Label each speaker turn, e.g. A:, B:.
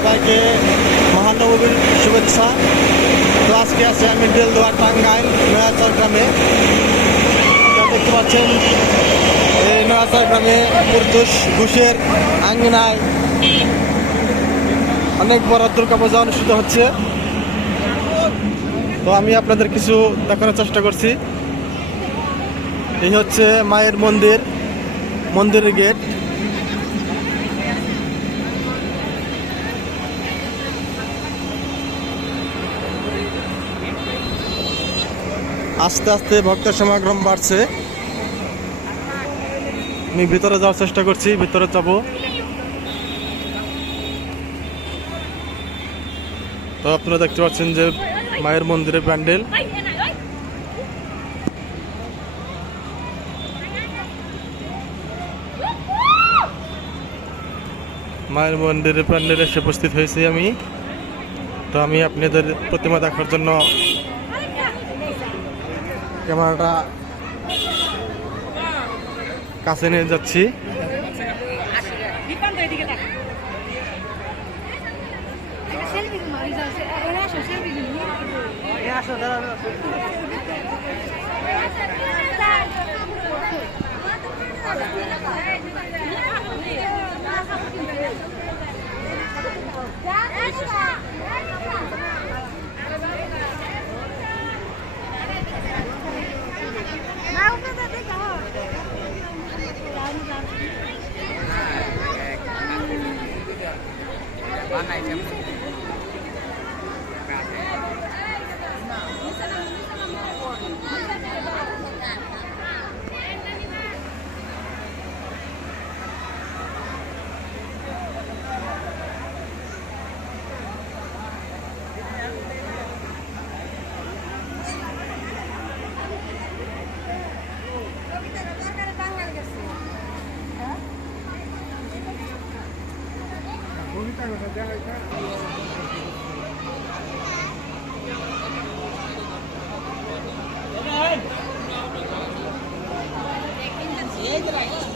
A: সবাইকে মহানবমীর শুভেচ্ছা। তো আজকে আছে আমি বেলদোয়া টাঙ্গাইল, নয়াচর গ্রামে। দেখতে পাচ্ছেন, এই নয়াচর গ্রামে পুরদুষ ঘুষের আঙ্গিনায় অনেক বড় দুর্গা পূজা অনুষ্ঠিত হচ্ছে। তো আমি আপনাদের কিছু দেখানোর চেষ্টা করছি। এই হচ্ছে মায়ের মন্দির, মন্দিরের গেট। আস্তে আস্তে ভক্তের সমাগম বাড়ছে। আমি ভিতরে যাওয়ার চেষ্টা করছি, ভিতরে যাব। তো আপনারা দেখতে পাচ্ছেন যে মায়ের মন্দিরের প্যান্ডেল। মায়ের মন্দিরের প্যান্ডেলে এসে উপস্থিত হয়েছি আমি। তো আমি আপনাদের প্রতিমা দেখার জন্য ক্যামেরাটা কাছে নিয়ে যাচ্ছি।
B: บ้านในเชี
C: ยงใหม่ যে ভাই